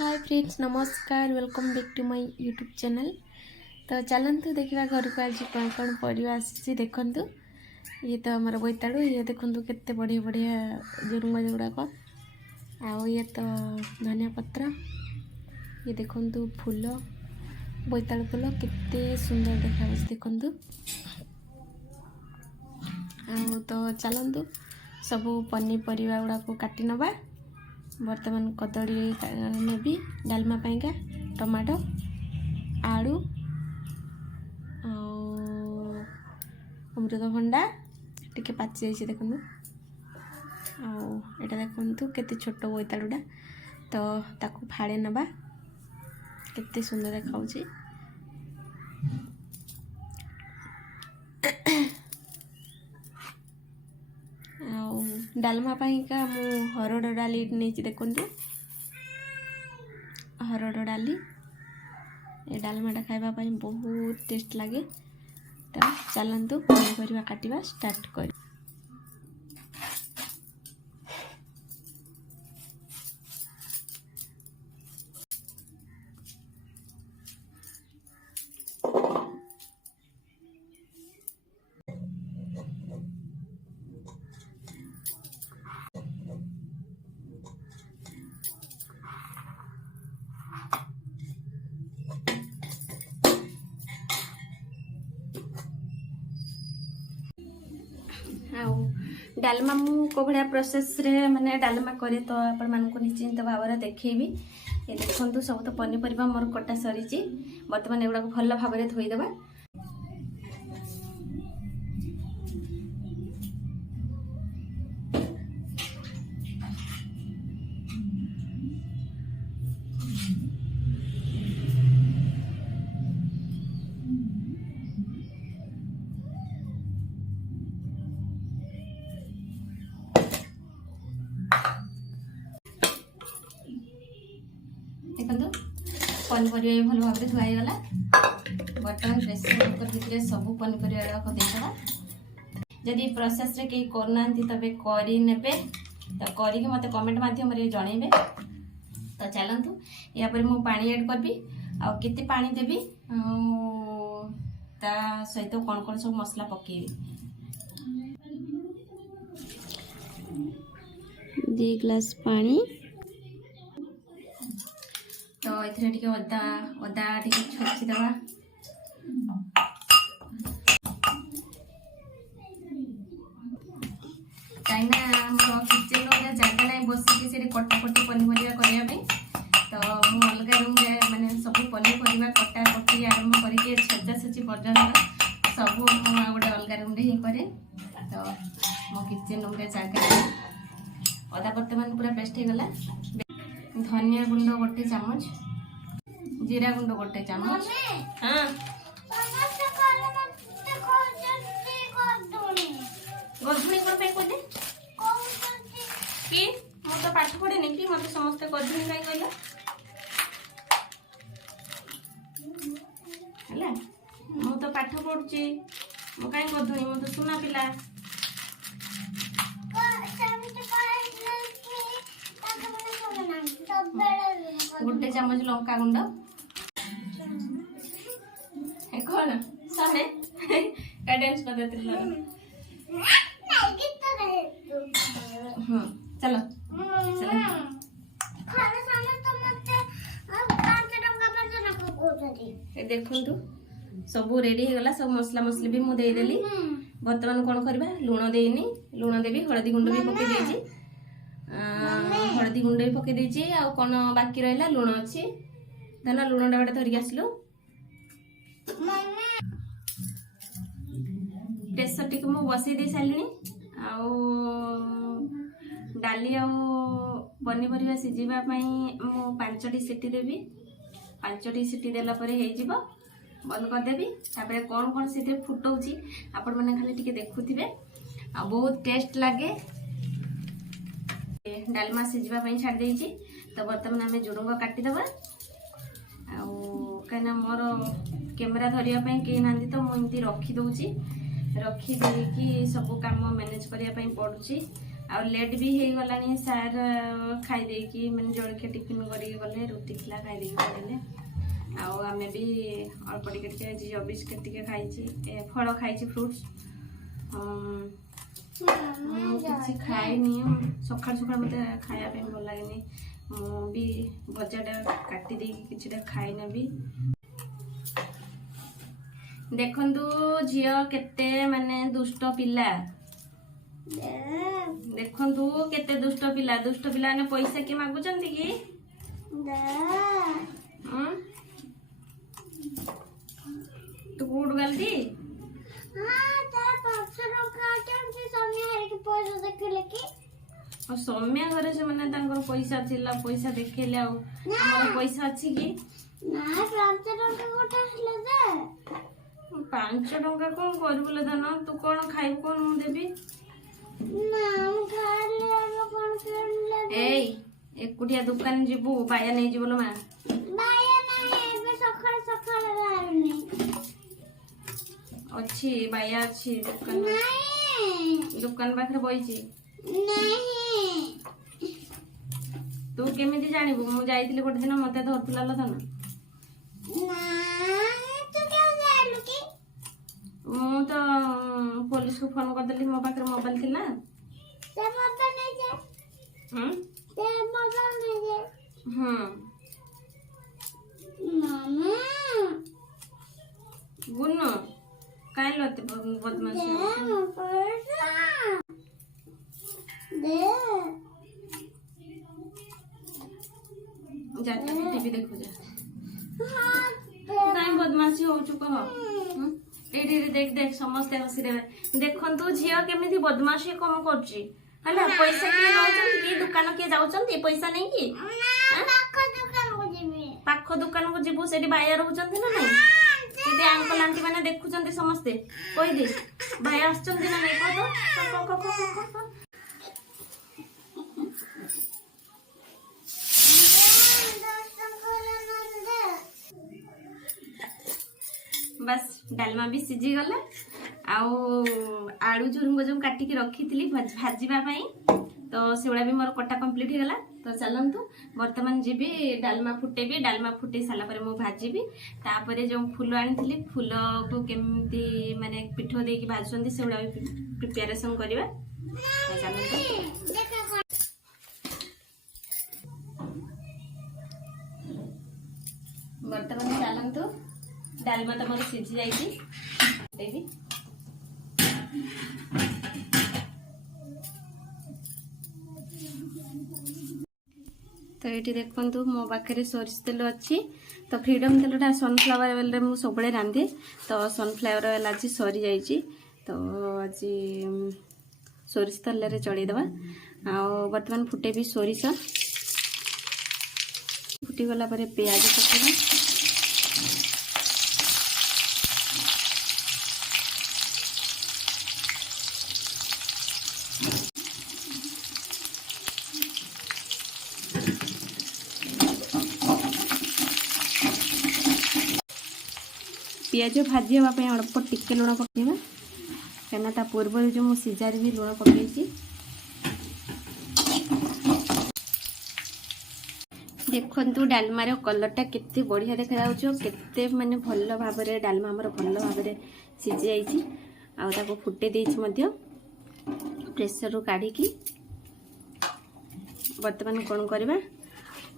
हाय friends, नमस्कार। Welcome back to my YouTube channel. तो चलतु देखा घर को आज कौन कौन परिवा आसी देखु। ये तो आमर बोईताड़ू, ये देखु केते बढ़िया बढ़िया जुरुंग गुड़ाक। आउ ये तो धनिया पत्र, ये देखु फूल, बोईताड़ू फूल केते सुंदर देखा देखु। तो चलतु सबू पनीपरिया गुड़ाक काटी नवा। बर्तमान कदली नेबी डालमा पाइका, टमाटो, आलू, अमृतभंडा टिके पाची जाइए देखु। आटा देखु केते छोट बोईताड़ूटा, तो ताकू फाड़े नवा। केते सुंदर देखा। डालमा पाइका मु हरड़ डाली नहीं देखु। हरड़ डाली ये डालमाटा खाइबा बहुत टेस्ट लगे। तो चलतु पनीपरिया काटिबा स्टार्ट कर। डालमा मु को भाया प्रोसेस रे माने डालमा करे तो आपण मानक निश्चिंत भाव देखी। ये देखु सब तो पनीपरिया मोर कटा सरी। बर्तमान एगुड़ा भल भाव में धोईदेवा। देखो पनीपरिया भल भाव में धुआईगला। बर्तमान प्रेसर कुकर भितर सब पनीपरिया गुड़ाक देदेवा। जदि प्रोसेस रे कहीं करना तबे करे तो करके मत कमेंट माध्यम जनइबे। तो चलतु या पर मु पानी ऐड करबी। आ केते पानी देबी ता सहित कौन कौन सब मसला पकेबी। 2 ग्लास पानी। तो ये अदा अदा छचिदवा। कहीं किचन जगह ना बसिक कटाकटी पनीपरिया करने। तो मुझे अलग रूम मैंने सब पनीपरिया कटाकटी आरंभ करके छेचा छेची पर्यटन सब गोटे अलग रूम ही कै। तो मो किचन रूम जगह अदा बर्तमान पूरा पेस्ट हो गला। धनिया गुंड गोटे चामच, जीरा गुंड गोटे चामच। हाँ गधुणी कौन कहले कि मु तो पाठ पढ़ेनि कि मत समस्ते गधुणी कहीं कहले है। मु तो पाठ पढ़ुची, मु कहीं गधुणी, मु तो सुना पिला। गोटे चामच लंका गुंड। कौन सने का डांस कर देते चलो देखु सब रेडी हो गला। सब मसला मसली भी मुझे देदेली। बर्तमान कौन करवा लुण देनी, लुण देवी, हलदी गुंड भी पकई देछि। हलदी गुंड भी पकई देछि। आ कौन बाकी रहा लुण अच्छी धन लुण डाबा धरिक आसलु। प्रेसर टी मु बसई दे सारे। डाली आ पनीपरिया सिझापी मु 5टी सीटी देवी। 5टी सीटी देला परे हो बंद करदेवी। तापर कौन कौन से फुटाऊँगी आपण मैंने खाली टिके देखुथिबे। आ बहुत टेस्ट लगे। डालमा सिझापी छाड़ देछि। तो बर्तमान आम जुड़ुंग काटिदेवा। कहीं मोर कैमेरा धरिया कहीं ना तो मुझे रखीदे। रखीदे सब कम मैनेज करने पड़ुची। आ लेट भी हो गलानी सार खाई देकी माने जलखिया टिफिन करिक गले रुटी थिला खाई देकी पड़े आउ आमे भी अल्प टिके जियो बिस्किट टिके खाई फल खाई फ्रुट्स किसी खाएनी सकाल सकाल मत खाया भल लगे भी भजाटा काटी देकी किछटा खाई नेबी देखंतु झियो केते माने दुष्ट पिला देखंतु केते दुष्ट पिला ने पैसा के मागुचंती की तू कूड गलती सौम्या घरे से मैंने पैसा थिला पैसा देखेले आमर पैसा अच्छी कि 5 टंका कौन कर धन तू कौन खाइब कौन मुझे देवी एकुटिया दुकान जीवु बाया नहीं जीवलो मां अच्छी बाया अच्छी दुकान पाखे बईची तू केमिति जानिबु मु जाइतिली गोटे दिन मते धरतुला ल धन मु तो पुलिस को फोन कर देली मो पाखे मोबाइल थिला गुन्नो काय लते बदमाशी जाते टीवी देखो जा काय बदमाशी होचु कह एडी देख देख समस्त हसी देवे देखंतु झियो केमिति बदमाशी कम करची हला पैसा के नौचन की दुकान के जाउचन पैसा नहीं की पाख दुकान को जीवु सेठी बाया रहउचन ना नहीं सेठी अंकल आंटी माने देखुचंती समस्ते कहि दे बाया आछचंती ना नहीं कह बस डालमा भी सीझी गला आलू झुरंग जो काटिकी रखी थी भाजवा तो सेगुड़ा भी मोर कटा कंप्लीट हो गला तो चलतु बर्तमान जी डालमा फुटेबी डालमा फुटे सारापर मुझे भाजी तापर जो फूल आनी फूल को केमती माने पिठ देकी भाजुंट से भी प्रिपेरेसन करवा बर्तमान चलतु डालमा तो मोर सीझी जाइए तो ये देखु मो पाखे सोरिष तेल अच्छी तो फ्रीडम तेलटा सनफ्लावर ऑयल रे मु सब रांधे तो सनफ्लावर ऑयल आज सरी जाइए तो आज सोरिष तेल रे चढ़ईदे बर्तमान फुटे भी सोरिष फुटीगला पियाज पकेबा पियाज भाजी हाँपाई अल्प टिके लुण पकेबा कहीं ता पूर्व जो मु सीजार भी लुण पकई देखु डालमार कलरटा केते बढ़िया देखा केते माने भल भाव डालमा आमर भल भाव सीझी जाइए आको फुटे प्रेसर रू काढ़ी बर्तमान कौन करवा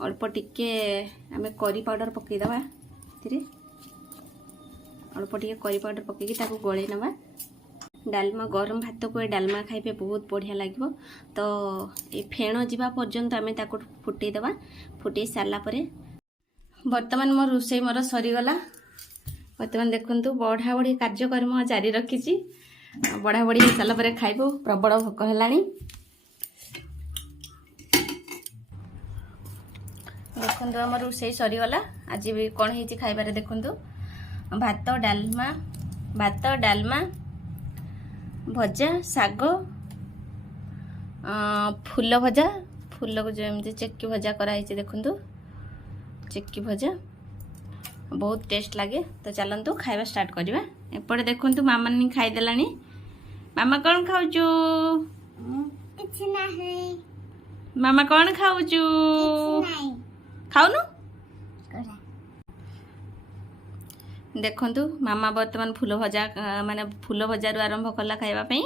अल्प टिके आम करी पाउडर पकईदवा अल्प टिके करी पाउडर पकईकी गले नवा डालमा गरम भात को डालमा खाइबे बहुत बढ़िया लगे तो ये फेण जावा पर्यंत आम फुटेदवा फुटे सारा बर्तमान मो रोषे मोर सरीगला बर्तमान देखु बढ़ा बढ़ी कार्यक्रम जारी रखी बढ़ा बढ़ी हो सारा खाइबू प्रबल भोक है देखु आम रोषे सरीगला आज भी कौन हो खाइबार देखु भात डालमा भजा साग फूल भजा फूल को जो एमती चेक्की भजा कराई देखु चेक्की भजा बहुत टेस्ट लगे तो चलतु खाଇବା स्टार्ट करवा एपटे देखु मामा नहीं खाईदेला मामा कौन खाऊ କିଛି ନାହିଁ ମାମା କଣ ଖାଉଛୁ? ଖାଉନୁ? ଦେଖନ୍ତୁ ମାମା ବର୍ତ୍ତମାନ ଫୁଲ ଭଜା ମାନେ ଫୁଲ ଭଜାରୁ ଆରମ୍ଭ କଲା ଖାଇବା ପାଇଁ।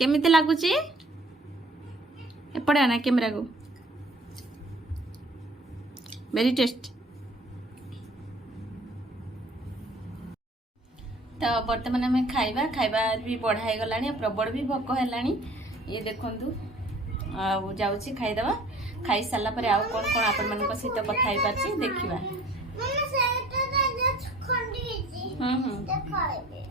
କେମିତି ଲାଗୁଛି? ଏପଟେ ଆନା କ୍ୟାମେରାକୁ। Very tasty. ତ ବର୍ତ୍ତମାନ ଆମେ ଖାଇବା ବି ବଢ଼ା ହେଇଗଲାଣି, ପ୍ରବଳ ବି ଭୋକ ହେଲାଣି। ଇଏ ଦେଖନ୍ତୁ ଆଉ ଯାଉଛି ଖାଇଦେବା। ଖାଇସାରିଲା ପରେ ଆଉ କ'ଣ କ'ଣ ଆପଣମାନଙ୍କ ସହିତ କଥା ହେଇପାରୁଛି ଦେଖିବା। ଖଣ୍ଡି ହେଇଛି ହୁଁ ହୁଁ ଦେଖାଇବେ